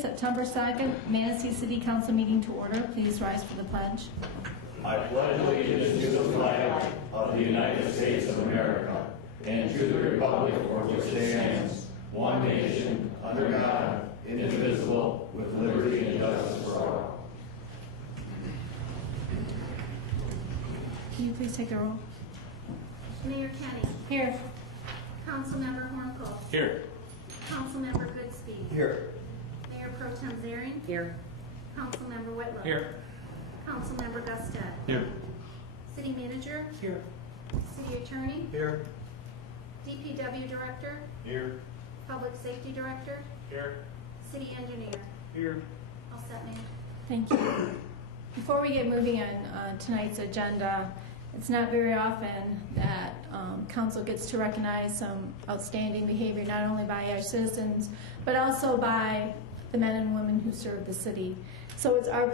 September 2nd, Manistee City Council meeting to order. Please rise for the pledge. I pledge allegiance to the flag of the United States of America and to the republic for which it stands, one nation, under God, indivisible, with liberty and justice for all. Can you please take the roll? Mayor Kenny. Here. Councilmember Hornko. Here. Councilmember Goodspeed. Here. Mayor Pro Tem Zarin. Here. Councilmember Whitlow. Here. Councilmember Gustet. Here. City Manager. Here. City Attorney. Here. DPW Director. Here. Public Safety Director. Here. City Engineer. Here. All set, Mayor. Thank you. Before we get moving on tonight's agenda, it's not very often that council gets to recognize some outstanding behavior, not only by our citizens, but also by the men and women who serve the city. So it's our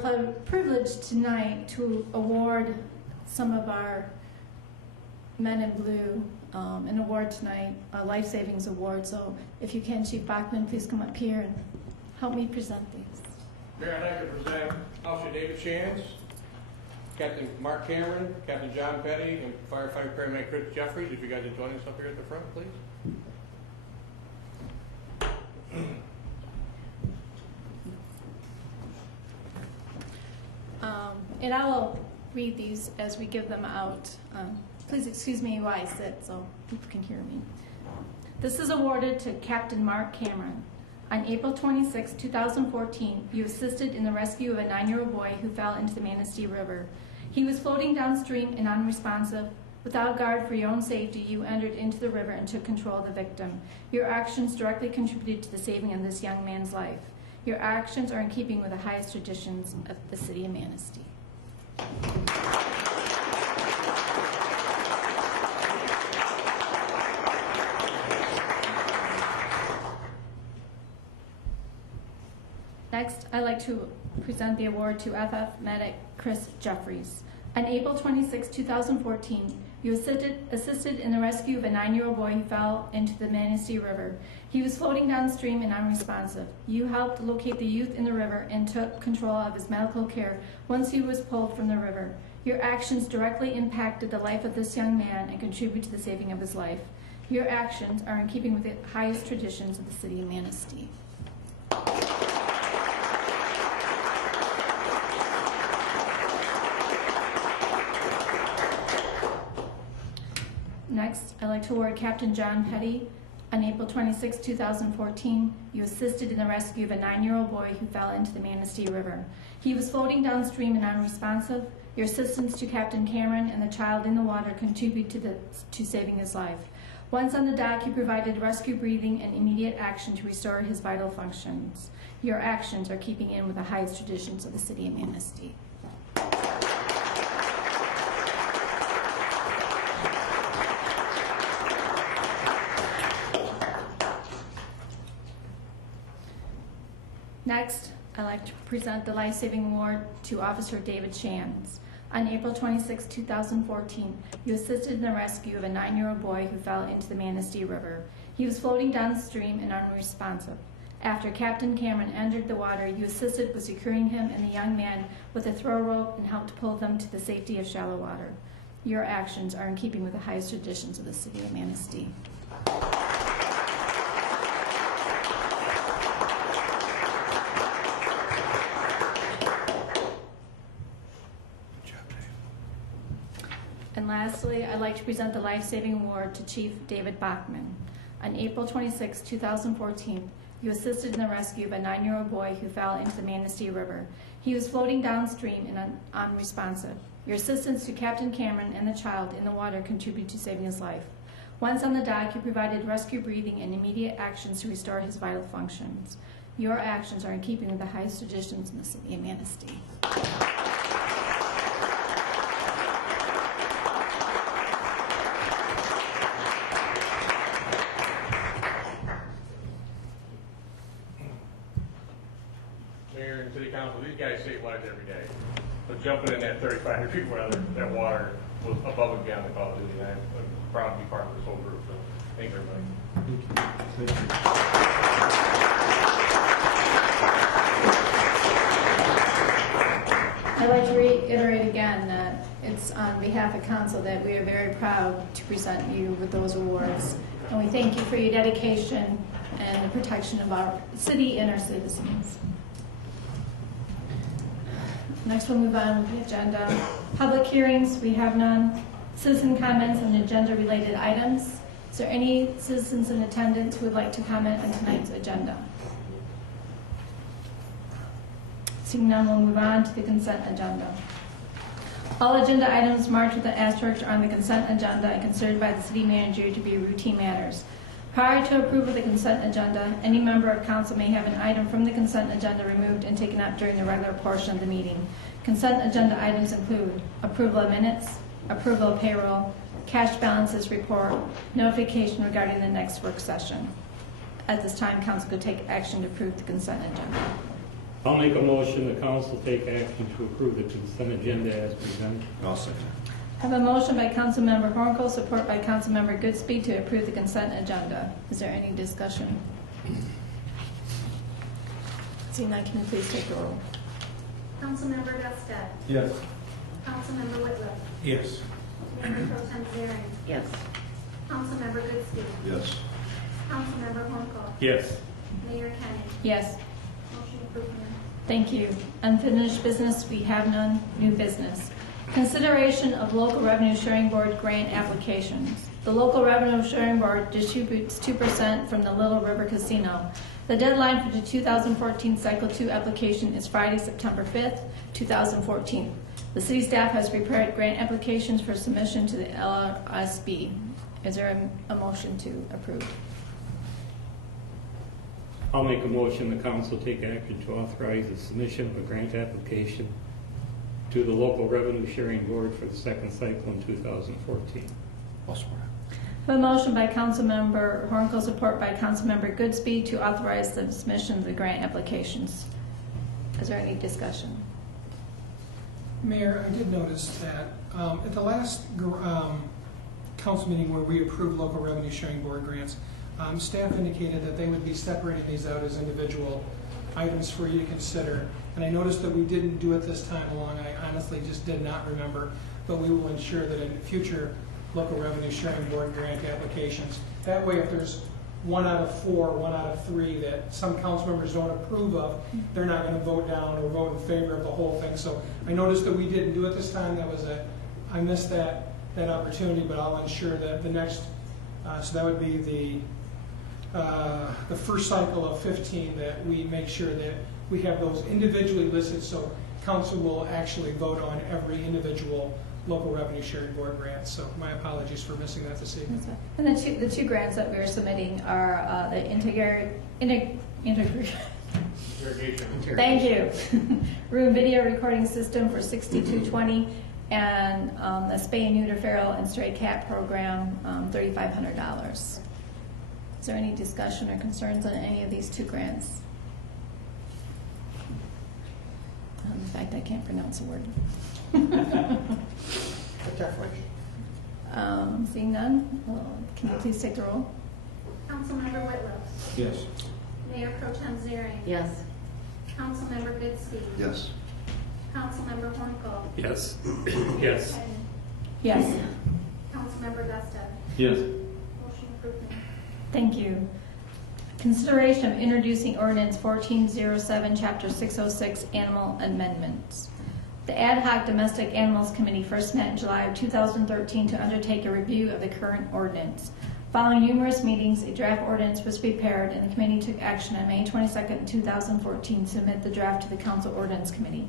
privilege tonight to award some of our men in blue an award tonight, a Life Savings Award. So if you can, Chief Bachman, please come up here and help me present these. Mayor, I'd like to present Officer David Shands, Captain Mark Cameron, Captain John Petty, and Firefighter Paramedic Chris Jeffries. If you guys would join us up here at the front, please. And I will read these as we give them out. Please excuse me while I sit so people can hear me. This is awarded to Captain Mark Cameron. On April 26, 2014, you assisted in the rescue of a 9-year-old boy who fell into the Manistee River. He was floating downstream and unresponsive. Without guard for your own safety, you entered into the river and took control of the victim. Your actions directly contributed to the saving of this young man's life. Your actions are in keeping with the highest traditions of the city of Manistee. Next, I'd like to present the award to FF Medic Chris Jeffries. On April 26, 2014, you assisted in the rescue of a 9-year-old boy who fell into the Manistee River. He was floating downstream and unresponsive. You helped locate the youth in the river and took control of his medical care once he was pulled from the river. Your actions directly impacted the life of this young man and contributed to the saving of his life. Your actions are in keeping with the highest traditions of the city of Manistee. Next, I'd like to award Captain John Petty. On April 26, 2014, you assisted in the rescue of a 9-year-old boy who fell into the Manistee River. He was floating downstream and unresponsive. Your assistance to Captain Cameron and the child in the water contributed to saving his life. Once on the dock, you provided rescue breathing and immediate action to restore his vital functions. Your actions are keeping in with the highest traditions of the city of Manistee. Next, I'd like to present the Life Saving Award to Officer David Shands. On April 26, 2014, you assisted in the rescue of a 9-year-old boy who fell into the Manistee River. He was floating downstream and unresponsive. After Captain Cameron entered the water, you assisted with securing him and the young man with a throw rope and helped pull them to the safety of shallow water. Your actions are in keeping with the highest traditions of the city of Manistee. And lastly, I'd like to present the Life Saving Award to Chief David Bachman. On April 26, 2014, you assisted in the rescue of a 9-year-old boy who fell into the Manistee River. He was floating downstream and unresponsive. Your assistance to Captain Cameron and the child in the water contributed to saving his life. Once on the dock, you provided rescue breathing and immediate actions to restore his vital functions. Your actions are in keeping with the highest traditions in the city of Manistee. Mayor and City Council, these guys save lives every day. But jumping in that 3,500 feet weather, that water was above and beyond the call of duty. And I'm proud to be part of this whole group. So thank you, everybody. Thank you. I'd like to reiterate again that it's on behalf of council that we are very proud to present you with those awards. And we thank you for your dedication and the protection of our city and our citizens. Next, we'll move on with the agenda. Public hearings, we have none. Citizen comments on agenda-related items. Is there any citizens in attendance who would like to comment on tonight's agenda? Seeing none, we'll move on to the consent agenda. All agenda items marked with an asterisk are on the consent agenda and considered by the city manager to be routine matters. Prior to approval of the consent agenda, any member of council may have an item from the consent agenda removed and taken up during the regular portion of the meeting. Consent agenda items include approval of minutes, approval of payroll, cash balances report, notification regarding the next work session. At this time, council could take action to approve the consent agenda. I'll make a motion the council take action to approve the consent agenda as presented. I'll second. I have a motion by Councilmember Hornko, support by Councilmember Goodspeed to approve the consent agenda. Is there any discussion? Seeing none, can you please take the roll? Councilmember Gustet. Yes. Councilmember Whitliff. Yes. Mayor Pro Tem Zering. Yes. Councilmember Goodspeed. Yes. Councilmember Hornko. Yes. Mayor Kenny. Yes. Motion approved, Mayor. Thank you. Unfinished business, we have none. New business. Consideration of local revenue sharing board grant applications. The local revenue sharing board distributes 2% from the Little River Casino. The deadline for the 2014 Cycle 2 application is Friday, September 5th, 2014. The city staff has prepared grant applications for submission to the LRSB. Is there a motion to approve? I'll make a motion the council take action to authorize the submission of a grant application to the local revenue sharing board for the second cycle in 2014. I'll support. I have a motion by Councilmember Hornko, support by Councilmember Goodspeed to authorize the submission of the grant applications. Is there any discussion? Mayor, I did notice that at the last council meeting where we approved local revenue sharing board grants, staff indicated that they would be separating these out as individual items for you to consider. And I noticed that we didn't do it this time along. I honestly just did not remember, but we will ensure that in future local revenue sharing board grant applications, that way if there's 1 out of 4, 1 out of 3 that some council members don't approve of, they're not going to vote down or vote in favor of the whole thing. So I noticed that we didn't do it this time. I missed that opportunity, but I'll ensure that the next, so that would be the first cycle of 15, that we make sure that we have those individually listed so council will actually vote on every individual local revenue sharing board grant. So my apologies for missing that this evening. And the two grants that we are submitting are the Thank you. Room video recording system for $6,220 and the spay and neuter feral and stray cat program, $3,500. Is there any discussion or concerns on any of these two grants? In fact, I can't pronounce a word. Seeing none, can you please take the roll? Councilmember Whitliff. Yes. Mayor Pro Tem Zering. Yes. Councilmember Goodspeed. Yes. Councilmember Hornko. Yes. Yes. Kenny. Yes. Councilmember Gustet. Yes. Motion approved, Mayor. Thank you. Consideration of introducing ordinance 1407, chapter 606, animal amendments. The Ad hoc Domestic Animals Committee first met in July of 2013 to undertake a review of the current ordinance. Following numerous meetings, a draft ordinance was prepared and the committee took action on May 22, 2014 to submit the draft to the Council Ordinance Committee.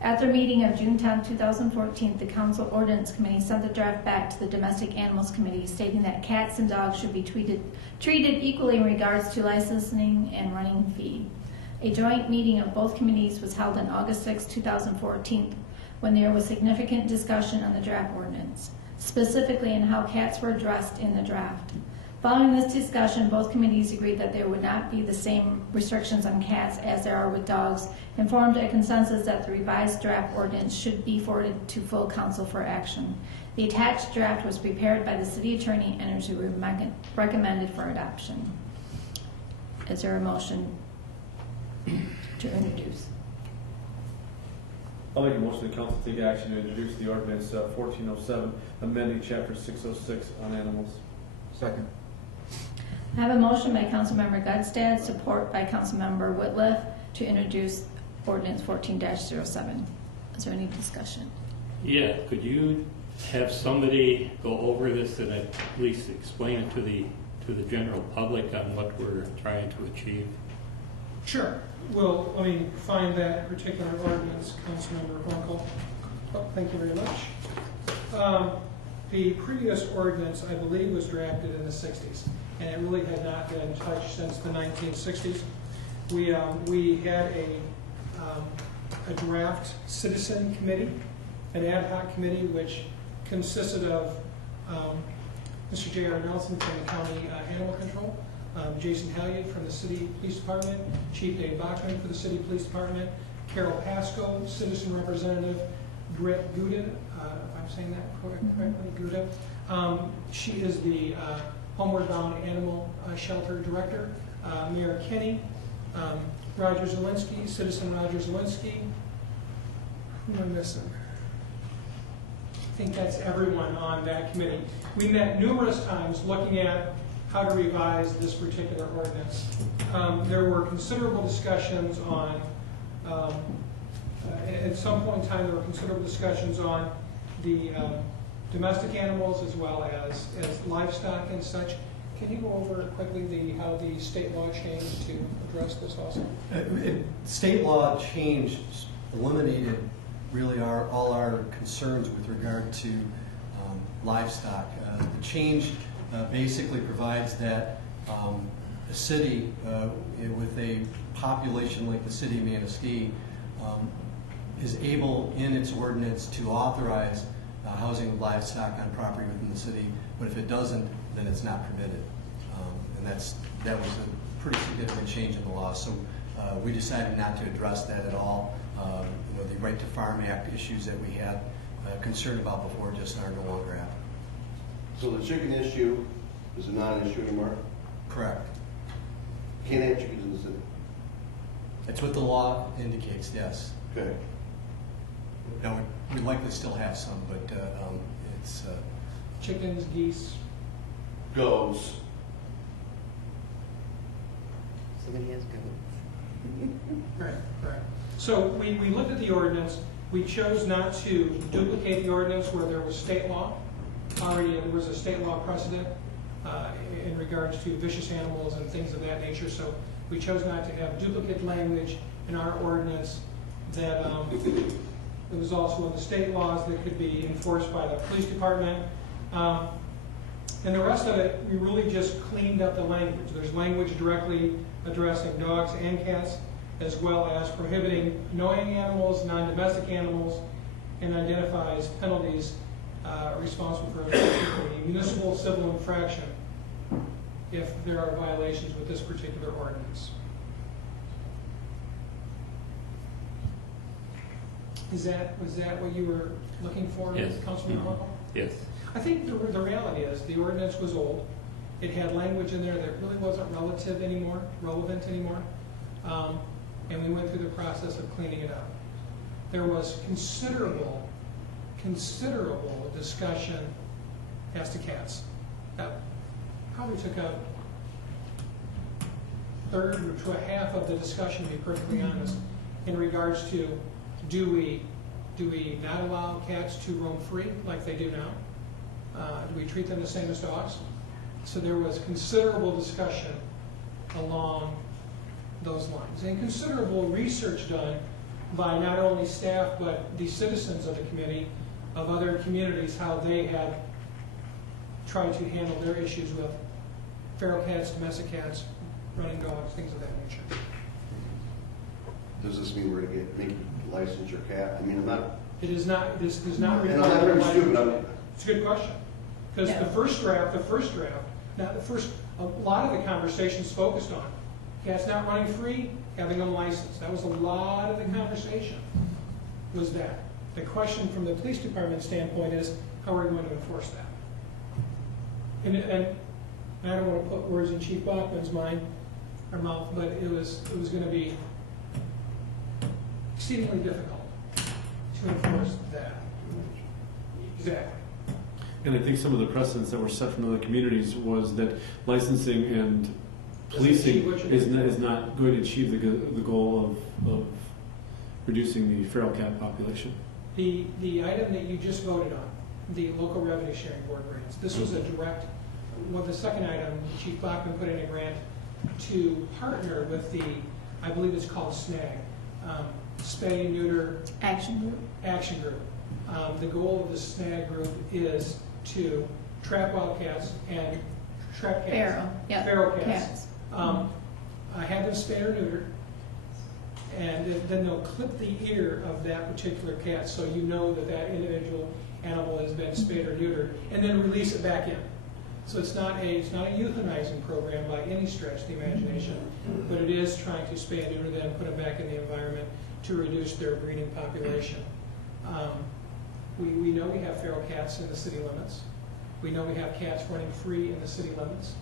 At their meeting of June 10, 2014, the Council Ordinance Committee sent the draft back to the Domestic Animals Committee stating that cats and dogs should be treated equally in regards to licensing and running fee. A joint meeting of both committees was held on August 6, 2014, when there was significant discussion on the draft ordinance, specifically in how cats were addressed in the draft. Following this discussion, both committees agreed that there would not be the same restrictions on cats as there are with dogs, and formed a consensus that the revised draft ordinance should be forwarded to full council for action. The attached draft was prepared by the city attorney and is recommended for adoption. Is there a motion to introduce? I'll make a motion the council take action to introduce the ordinance 1407, amending chapter 606 on animals. Second. I have a motion by Councilmember Gudstad, support by Councilmember Whitliff to introduce ordinance 14-07. Is there any discussion? Yeah, could you have somebody go over this and at least explain it to the general public on what we're trying to achieve? Sure. Well, let me find that particular ordinance, Councilmember Hunkel. Oh, thank you very much. The previous ordinance, I believe, was drafted in the 60s, and it really had not been touched since the 1960s. We had a draft citizen committee, an ad hoc committee, which consisted of Mr. J.R. Nelson from the County Animal Control, Jason Halyard from the City Police Department, Chief Dave Bachman for the City Police Department, Carol Pasco, Citizen Representative, Britt Gouda, if I'm saying that correctly, Gouda. She is the Homeward Bound Animal Shelter Director, Mayor Kenny, Roger Zielinski, Citizen Roger Zielinski. Who am I missing? I think that's everyone on that committee. We met numerous times looking at how to revise this particular ordinance. There were considerable discussions on, at some point in time, there were considerable discussions on the domestic animals as well as livestock and such. Can you go over quickly how the state law changed to address this also? State law change eliminated really all our concerns with regard to livestock. The change basically provides that a city with a population like the city of Manistee is able in its ordinance to authorize housing of livestock on property within the city, but if it doesn't, then it's not permitted. And that was a pretty significant change in the law. So we decided not to address that at all. The Right to Farm Act issues that we had concern about before just are no longer happening. So the chicken issue is a non-issue anymore? Correct. Can't have chickens in the city? That's what the law indicates, yes. Okay. Now, we likely still have some, but it's... Chickens, geese. Goats. Somebody has goats. Right. So we looked at the ordinance. We chose not to duplicate the ordinance where there was state law. Already there was a state law precedent in regards to vicious animals and things of that nature. So we chose not to have duplicate language in our ordinance that there was also in the state laws that could be enforced by the police department. And the rest of it, we really just cleaned up the language. There's language directly addressing dogs and cats, as well as prohibiting annoying animals, non-domestic animals, and identifies penalties responsible for a municipal civil infraction if there are violations with this particular ordinance. Was that what you were looking for, Yes. Councilman Hall? Yes. I think the reality is the ordinance was old. It had language in there that really wasn't relevant anymore. And we went through the process of cleaning it up. There was considerable discussion as to cats. That probably took a third to a half of the discussion, to be perfectly honest, in regards to do we not allow cats to roam free like they do now? Do we treat them the same as dogs? So there was considerable discussion along those lines, and considerable research done by not only staff but the citizens of the committee of other communities, how they had tried to handle their issues with feral cats, domestic cats, running dogs, things of that nature. Does this mean we're going to make you license your cat? I mean, I'm not... It is not, this does not And I'm not very stupid. It's a good question. Because Yeah. the first draft, a lot of the conversations focused on cats not running free, having them licensed. That was a lot of the conversation, was that. The question from the police department standpoint is, how are we going to enforce that? And I don't want to put words in Chief Bachman's mouth, but it was going to be exceedingly difficult enforce that. Exactly. And I think some of the precedents that were set from other communities was that licensing and policing is not going to achieve the goal of reducing the feral cat population. The item that you just voted on, the local revenue sharing board grants, this was a direct, the second item, Chief Bachman put in a grant to partner with the, I believe it's called SNAG, Spay and Neuter Action group. Action Group. The goal of the SNAG group is to trap wildcats and trap cats. Feral, yeah. Feral cats. Have them spay or neuter, and then they'll clip the ear of that particular cat so you know that that individual animal has been spayed or neutered, and then release it back in. So it's not a euthanizing program by any stretch of the imagination, but it is trying to spay and neuter them, put them back in the environment to reduce their breeding population. We know we have feral cats in the city limits. We know we have cats running free in the city limits.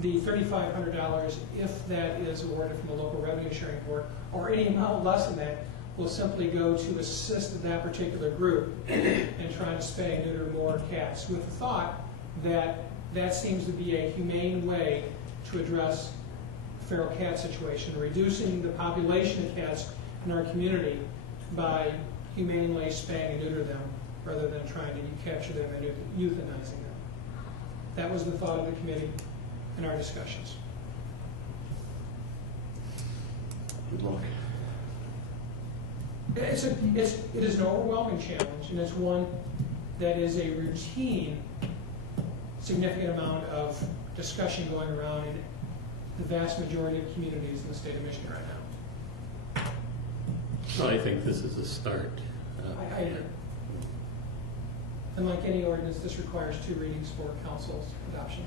The $3,500, if that is awarded from the local revenue sharing board, or any amount less than that, will simply go to assist that particular group in trying to spay and neuter more cats, with the thought that that seems to be a humane way to address the feral cat situation, reducing the population of cats in our community by humanely spaying and neuter them rather than trying to capture them and euthanizing them. That was the thought of the committee in our discussions. Good luck. It is an overwhelming challenge, and it's one that is a routine, significant amount of discussion going around in the vast majority of communities in the state of Michigan right now. Well, I think this is a start. I agree. And like any ordinance, this requires 2 readings for council's adoption.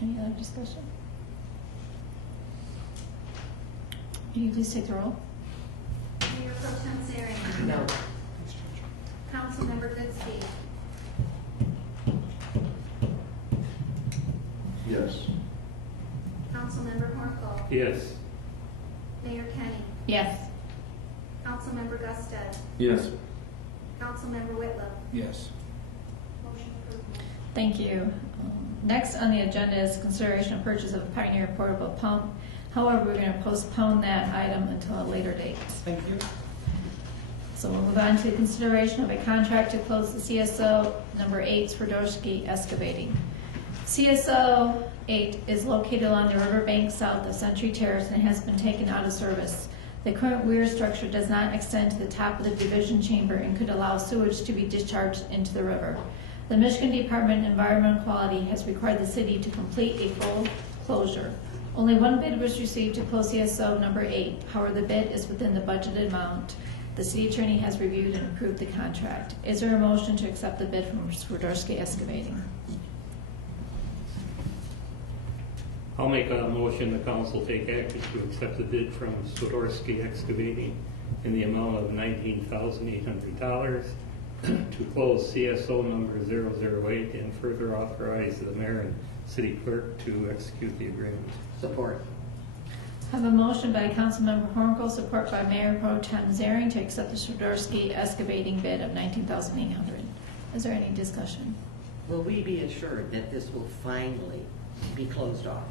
Any other discussion? Can you please take the roll? Mayor Pro Tem Zering. No. Councilmember Goodspeed. Yes. Councilmember Hornfeld. Yes. Mayor Kenny. Yes. Councilmember Gusted. Yes. Councilmember Whitlow. Yes. Motion approved. Thank you. Next on the agenda is consideration of purchase of a Pioneer portable pump. However, we're going to postpone that item until a later date. Thank you. So we'll move on to consideration of a contract to close the CSO number 8 Swiderski Excavating. CSO 8 is located along the riverbank south of Century Terrace and has been taken out of service. The current weir structure does not extend to the top of the division chamber and could allow sewage to be discharged into the river. The Michigan Department of Environmental Quality has required the city to complete a full closure. Only one bid was received to close CSO number 8. However, the bid is within the budgeted amount. The city attorney has reviewed and approved the contract. Is there a motion to accept the bid from Swiderski Excavating? I'll make a motion the council take action to accept the bid from Swiderski Excavating in the amount of $19,800 to close CSO number 008 and further authorize the mayor and city clerk to execute the agreement. Support. I have a motion by Councilmember Hornko, support by Mayor Pro Tem Zering to accept the Swiderski Excavating bid of $19,800. Is there any discussion? Will we be assured that this will finally be closed off?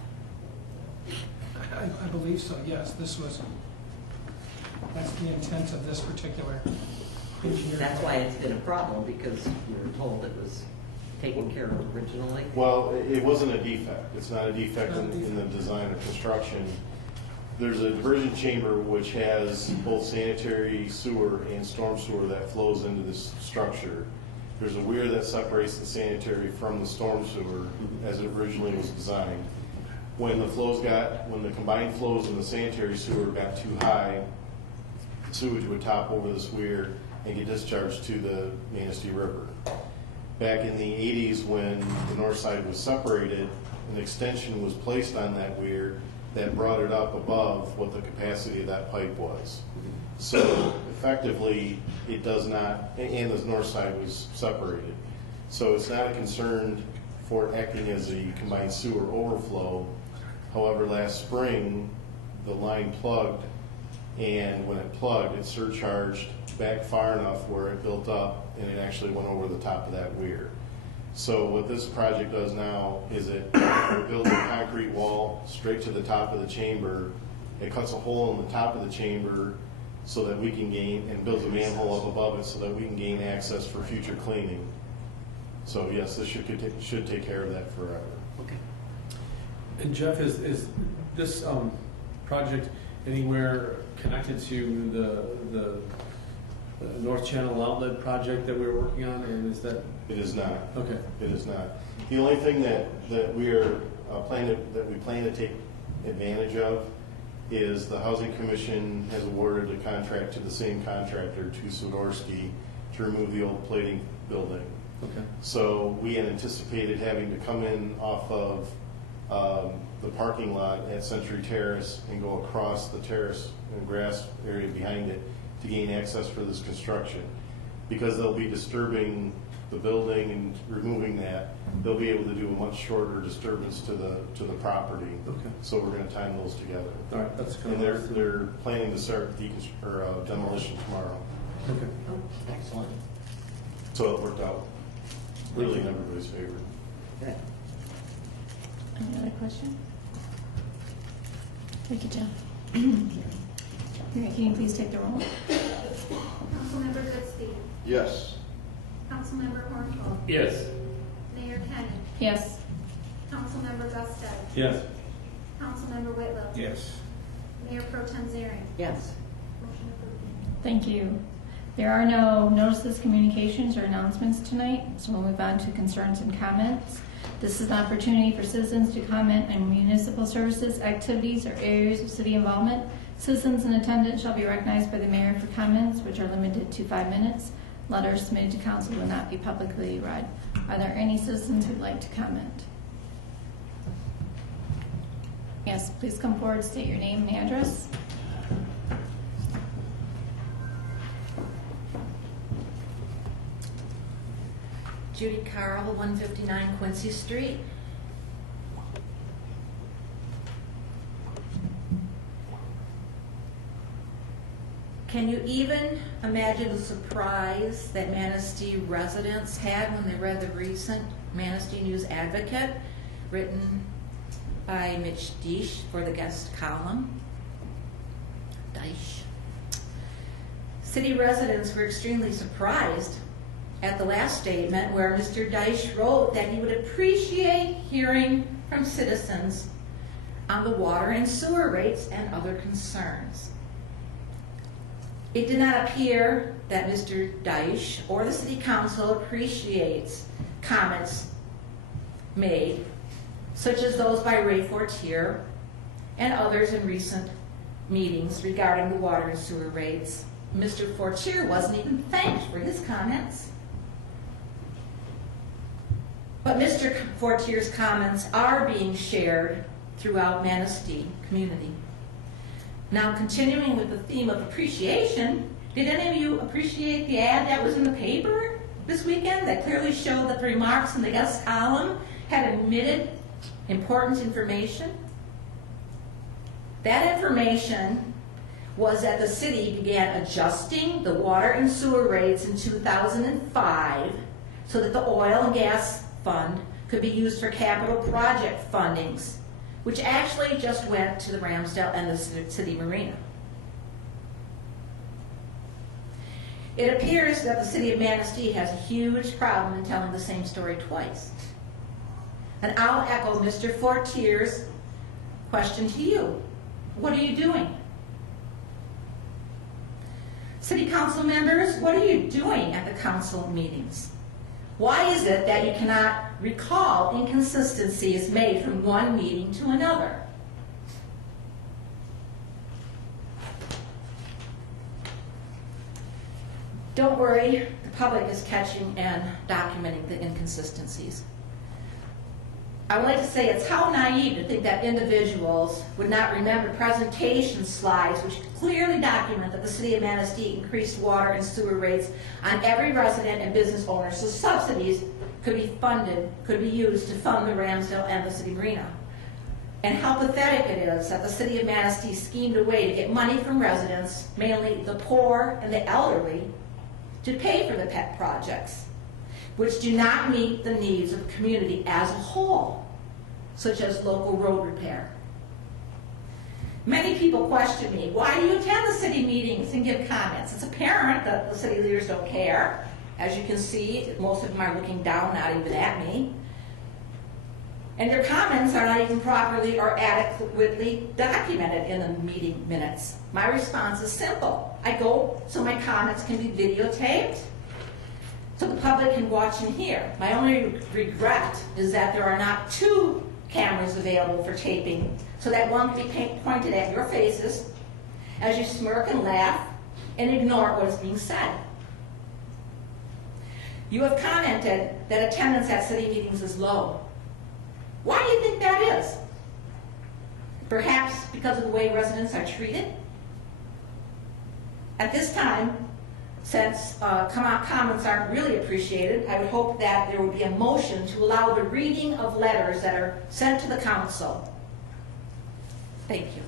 I believe so, yes. That's the intent of this particular engineering. That's why it's been a problem, because we were told it was taken care of originally. Well, it wasn't a defect. It's not a defect in the design or construction. There's a diversion chamber which has both sanitary sewer and storm sewer that flows into this structure. There's a weir that separates the sanitary from the storm sewer as it originally was designed. When the combined flows in the sanitary sewer got too high, sewage would top over this weir and get discharged to the Manistee River. Back in the 80s, when the north side was separated, an extension was placed on that weir that brought it up above what the capacity of that pipe was. So effectively, it does not, and the north side was separated. So it's not a concern for acting as a combined sewer overflow. However, last spring, the line plugged and when it plugged, it surcharged back far enough where it built up and it actually went over the top of that weir. So what this project does now is it builds a concrete wall straight to the top of the chamber. It cuts a hole in the top of the chamber so that we can gain, and builds a manhole up above it so that we can gain access for future cleaning. So yes, this should take care of that forever. Okay. And Jeff, is this project anywhere connected to the North Channel Outlet project that we were working on, and is that? It is not. Okay. It is not. The only thing that we are plan to take advantage of is the Housing Commission has awarded a contract to the same contractor, to Swiderski, to remove the old plating building. Okay. So we had anticipated having to come in off of the parking lot at Century Terrace and go across the terrace and grass area behind it to gain access for this construction. Because they'll be disturbing the building and removing that, they'll be able to do a much shorter disturbance to the property. Okay. So we're going to time those together. All right, that's kind And of. they're planning to start demolition tomorrow. Okay. Oh, excellent. So it worked out really in everybody's favor. Good. Any other question? Thank you, Jeff. Mary, can you please take the roll? Councilmember Goodspeed. Yes. Councilmember Hornfeld. Yes. Mayor Kenny. Yes. Councilmember Gustet. Yes. Councilmember Whitlow. Yes. Mayor Pro Tem Zering. Yes. Motion approved. Thank you. There are no notices, communications, or announcements tonight, so we'll move on to concerns and comments. This is an opportunity for citizens to comment on municipal services, activities, or areas of city involvement. Citizens in attendance shall be recognized by the mayor for comments, which are limited to 5 minutes. Letters submitted to council will not be publicly read. Are there any citizens who'd like to comment? Yes, please come forward, state your name and address. Judy Carl, 159 Quincy Street. Can you even imagine the surprise that Manistee residents had when they read the recent Manistee News Advocate written by Mitch Deesh for the guest column? Deesh. City residents were extremely surprised at the last statement where Mr. Deesh wrote that he would appreciate hearing from citizens on the water and sewer rates and other concerns. It did not appear that Mr. Deesh or the City Council appreciates comments made, such as those by Ray Fortier and others in recent meetings regarding the water and sewer rates. Mr. Fortier wasn't even thanked for his comments. But Mr. Fortier's comments are being shared throughout Manistee community. Now, continuing with the theme of appreciation, did any of you appreciate the ad that was in the paper this weekend that clearly showed that the remarks in the guest column had omitted important information? That information was that the city began adjusting the water and sewer rates in 2005 so that the oil and gas fund could be used for capital project fundings, which actually just went to the Ramsdale and the city marina. It appears that the city of Manistee has a huge problem in telling the same story twice. And I'll echo Mr. Fortier's question to you. What are you doing? City council members, what are you doing at the council meetings? Why is it that you cannot recall inconsistencies made from one meeting to another? Don't worry, the public is catching and documenting the inconsistencies. I would like to say it's how naive to think that individuals would not remember presentation slides which clearly document that the city of Manistee increased water and sewer rates on every resident and business owner, so subsidies could be used to fund the Ramsdale and the city marina. and how pathetic it is that the city of Manistee schemed a way to get money from residents, mainly the poor and the elderly, to pay for the pet projects, which do not meet the needs of the community as a whole, such as local road repair. Many people question me, why do you attend the city meetings and give comments? It's apparent that the city leaders don't care. As you can see, most of them are looking down, not even at me. And their comments are not even properly or adequately documented in the meeting minutes. My response is simple. I go so my comments can be videotaped, so the public can watch and hear. My only regret is that there are not 2 cameras available for taping, so that one can be pointed at your faces as you smirk and laugh and ignore what is being said. You have commented that attendance at city meetings is low. Why do you think that is? Perhaps because of the way residents are treated? At this time, since comments aren't really appreciated, I would hope that there would be a motion to allow the reading of letters that are sent to the council. Thank you.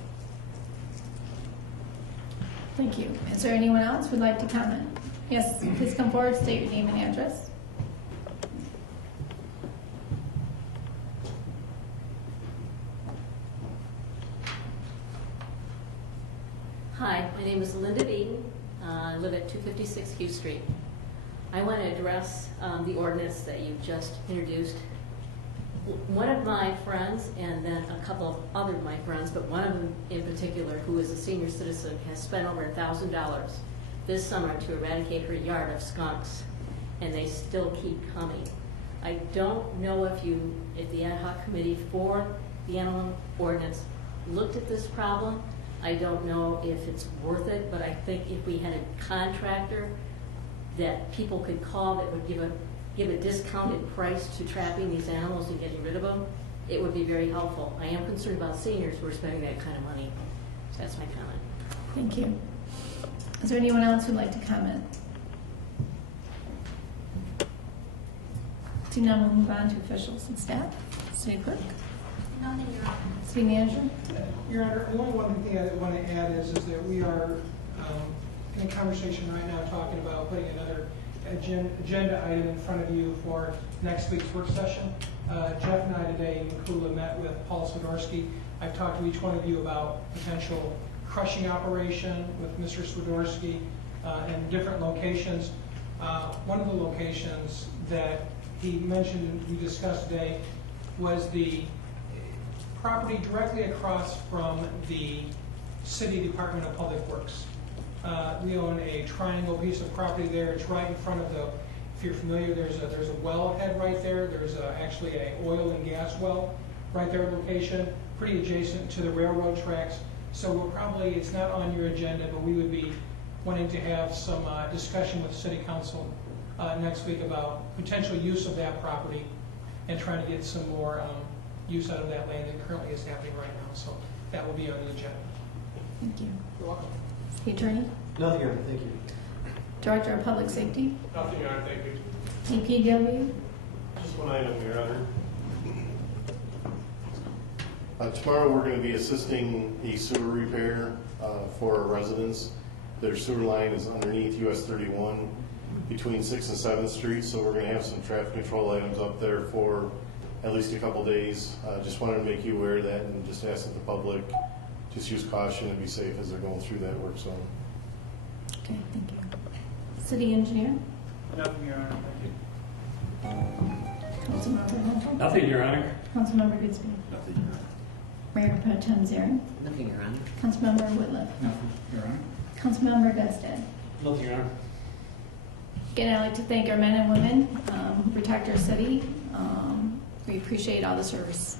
Thank you. Is there anyone else who would like to comment? Yes, please come forward, state your name and address. Hi, my name is Linda Beaton. I live at 256 Hugh Street. I want to address the ordinance that you just introduced. One of my friends, and then a couple of other of my friends, but one of them in particular, who is a senior citizen, has spent over $1,000 this summer to eradicate her yard of skunks, and they still keep coming. I don't know if the ad hoc committee for the animal ordinance looked at this problem. I don't know if it's worth it, but I think if we had a contractor that people could call that would give a discounted price to trapping these animals and getting rid of them, it would be very helpful. I am concerned about seniors who are spending that kind of money. So that's my comment. Thank you. Is there anyone else who would like to comment? So now we'll move on to officials and staff. City clerk. Nothing, Your Honor. City manager. Your Honor, the only one thing I want to add is that we are in a conversation right now talking about putting another agenda item in front of you for next week's work session. Jeff and I today in Kula met with Paul Swiderski. I've talked to each one of you about potential crushing operation with Mr. Swiderski in different locations. One of the locations that he mentioned and we discussed today was the property directly across from the City Department of Public Works. We own a triangle piece of property there. It's right in front of if you're familiar, there's a wellhead right there. There's actually a oil and gas well right there location, pretty adjacent to the railroad tracks. So we'll probably, it's not on your agenda, but we would be wanting to have some discussion with City Council next week about potential use of that property and trying to get some more use out of that land that currently is happening right now. So that will be on the agenda. Thank you. You're welcome. City attorney. Nothing, Your Honor. Thank you. Director of Public Safety. Nothing, Your Honor, thank you. DPW. Just one item, Your Honor. Tomorrow we're going to be assisting a sewer repair for our residents. Their sewer line is underneath US 31 between 6th and 7th Street, so we're going to have some traffic control items up there for at least a couple days. Just wanted to make you aware of that and just ask that the public just use caution and be safe as they're going through that work zone. Okay, thank you. City engineer. Nothing, Your Honor, thank you. Councilmember Henkel. Nothing, Your Honor. Councilmember Goodspeed. Nothing, Your Honor. Mayor Pro Tem Zarin. Nothing, Your Honor. Councilmember Whitliff. Nothing, Your Honor. Councilmember Gusted. Nothing, Your Honor. Again, I'd like to thank our men and women who protect our city. We appreciate all the service.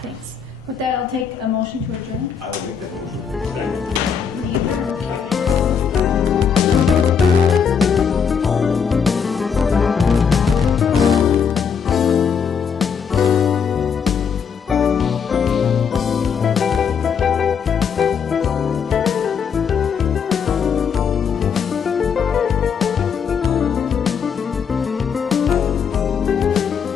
Thanks. With that, I'll take a motion to adjourn. I will make that motion. Second.